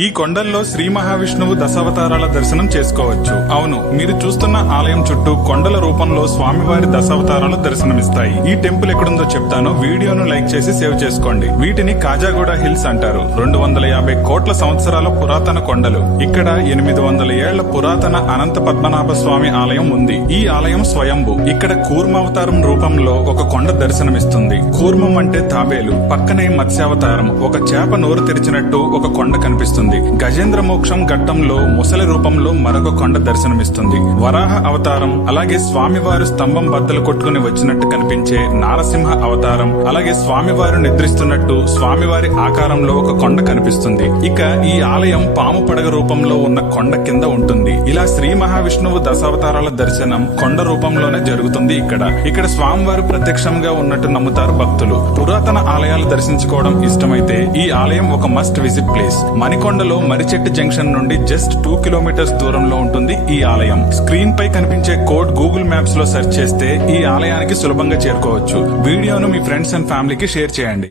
ఈ కొండల్లో శ్రీ మహావిష్ణువు దశావతారాల దర్శనం చేసుకోవచ్చు. అవును, మీరు చూస్తున్న ఆలయం చుట్టూ కొండల రూపంలో స్వామివారి దశావతారాలు దర్శనమిస్తాయి. ఈ టెంపుల్ ఎక్కడుందో చెప్తాను, వీడియోను లైక్ చేసి సేవ్ చేసుకోండి. వీటిని కాజాగూడ హిల్స్ అంటారు. 250 కోట్ల సంవత్సరాల పురాతన కొండలు. ఇక్కడ 800 ఏళ్ల పురాతన అనంత పద్మనాభ స్వామి ఆలయం ఉంది. ఈ ఆలయం స్వయంభు. ఇక్కడ కూర్మావతారం రూపంలో ఒక కొండ దర్శనమిస్తుంది. కూర్మం అంటే తాబేలు, పక్కనే మత్స్యావతారం, ఒక చేప నోరు తెరిచినట్టు ఒక కొండ కనిపిస్తుంది. గజేంద్ర మోక్షం ఘట్టంలో ముసలి రూపంలో మరొక కొండ దర్శనమిస్తుంది. వరాహ అవతారం, అలాగే స్వామివారు స్తంభం బద్దలు కొట్టుకుని వచ్చినట్టు కనిపించే నారసింహ అవతారం, అలాగే స్వామివారు నిద్రిస్తున్నట్టు స్వామివారి ఆకారంలో ఒక కొండ కనిపిస్తుంది. ఇక ఈ ఆలయం పాము పడగ రూపంలో ఉన్న కొండ కింద ఉంటుంది. ఇలా శ్రీ మహావిష్ణువు దశావతారాల దర్శనం కొండ రూపంలోనే జరుగుతుంది. ఇక్కడ స్వామివారు ప్రత్యక్షంగా ఉన్నట్టు నమ్ముతారు భక్తులు. పురాతన ఆలయాలు దర్శించుకోవడం ఇష్టమైతే ఈ ఆలయం ఒక మస్ట్ విజిట్ ప్లేస్. మణికొండలో మరిచెట్టు జంక్షన్ నుండి జస్ట్ 2 కిలోమీటర్స్ దూరంలో ఉంటుంది ఈ ఆలయం. స్క్రీన్ పై కనిపించే కోడ్ గూగుల్ మ్యాప్స్ లో సెర్చ్ చేస్తే ఈ ఆలయానికి సులభంగా చేరుకోవచ్చు. వీడియోను మీ ఫ్రెండ్స్ అండ్ ఫ్యామిలీకి షేర్ చేయండి.